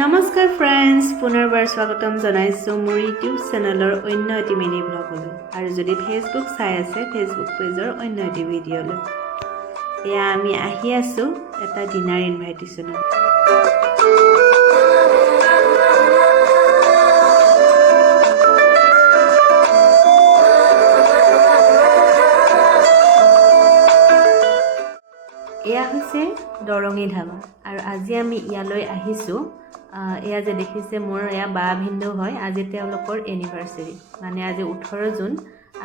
নমস্কাৰ ফ্ৰেণ্ডছ, পুনৰবাৰ স্বাগতম জনাইছোঁ মোৰ ইউটিউব চেনেলৰ অন্য এটি মিনি ব্লগলৈ। আৰু যদি ফেচবুক চাই আছে, ফেচবুক পেজৰ অন্য এটি ভিডিঅ'লৈ। এয়া আমি আহি আছোঁ এটা ডিনাৰ ইনভাইটেশ্যনত। এয়া হৈছে দৰঙী ধাবা আৰু আজি আমি ইয়ালৈ আহিছোঁ। এয়া যে দেখিছে মোৰ এয়া বা ভিন্দু হয়। আজি তেওঁলোকৰ এনিভাৰ্চেৰী, মানে আজি 18 জুন।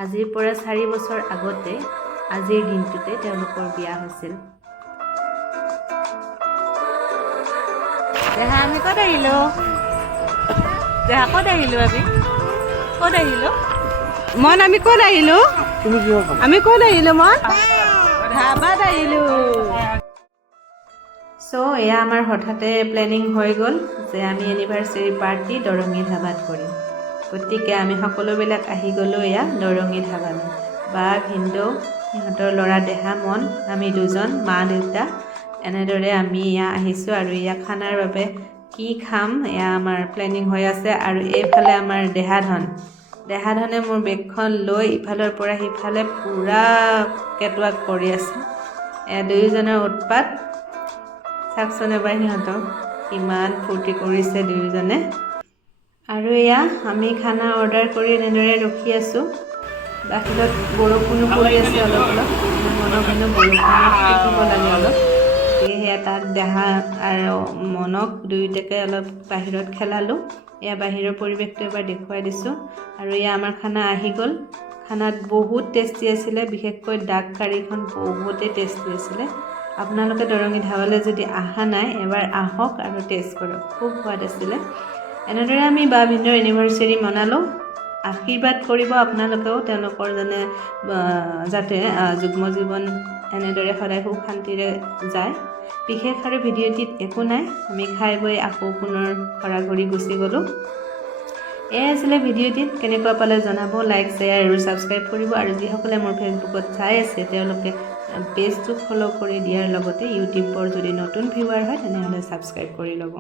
আজিৰ পৰা 4 বছৰ আগতে আজিৰ দিনটোতে তেওঁলোকৰ বিয়া হৈছিল। দেহা আমি ক'ত আহিলোঁ? দেহা ক'ত আহিলোঁ? আমি ক'ত আহিলোঁ? মন আমি ক'ত আহিলোঁ? আমি ক'ত আহিলোঁ? মন ধাবাত আহিলোঁ। চ' এয়া আমাৰ হঠাতে প্লেনিং হৈ গ'ল যে আমি এনিভাৰ্চেৰী পাৰ্টি দৰঙী ধাবাত কৰিম। গতিকে আমি সকলোবিলাক আহি গ'লোঁ এয়া দৰঙী ধাবালৈ। বা ভিন্দৌ, সিহঁতৰ ল'ৰা দেহা, মন, আমি দুজন, মা দেউতা, এনেদৰে আমি এয়া আহিছোঁ। আৰু এয়া খানাৰ বাবে কি খাম এয়া আমাৰ প্লেনিং হৈ আছে। আৰু এইফালে আমাৰ দেহাধনে মোৰ বেগখন লৈ ইফালৰ পৰা সিফালে পূৰা কেটৱাক কৰি আছে। এয়া দুয়োজনৰ উৎপাত চাওকচোন এবাৰ, সিহঁতক ইমান ফূৰ্তি কৰিছে দুয়োজনে। আৰু এয়া আমি খানা অৰ্ডাৰ কৰি এনেদৰে ৰখি আছোঁ। বাহিৰত বৰষুণো পৰি আছে অলপ অলপ। মনক কিন্তু বৰষুণত তিতিব লাগে অলপ, সেয়েহে তাত দেহা আৰু মনক দুয়োটাকে অলপ বাহিৰত খেলালোঁ। এয়া বাহিৰৰ পৰিৱেশটো এবাৰ দেখুৱাই দিছোঁ। আৰু এয়া আমাৰ খানা আহি গ'ল। খানাত বহুত টেষ্টি আছিলে, বিশেষকৈ ডাক কাৰীখন বহুতেই টেষ্টি আছিলে। আপোনালোকে দৰঙী ধাবালৈ যদি অহা নাই, এবাৰ আহক আৰু টেষ্ট কৰক, খুব সোৱাদ আছিলে। এনেদৰে আমি বা ভিন্দৰ এনিভাৰ্চেৰী মনালোঁ। আশীৰ্বাদ কৰিব আপোনালোকেও তেওঁলোকৰ যাতে যুগ্ম জীৱন এনেদৰে সদায় সুখ শান্তিৰে যায়। বিশেষ আৰু ভিডিঅ'টিত একো নাই, আমি খাই বৈ আকৌ পুনৰ ঘৰা-ঘৰি গুচি গ'লোঁ। এয়াই আছিলে ভিডিঅ'টিত। কেনেকুৱা পালে জনাব, লাইক, শ্বেয়াৰ আৰু ছাবস্ক্ৰাইব কৰিব। আৰু যিসকলে মোৰ ফেচবুকত চাই আছে তেওঁলোকে পেজটো ফ'ল' কৰি দিয়াৰ লগতে ইউটিউবৰ যদি নতুন ভিউৱাৰ হয় তেনেহ'লে ছাবস্ক্ৰাইব কৰি ল'ব।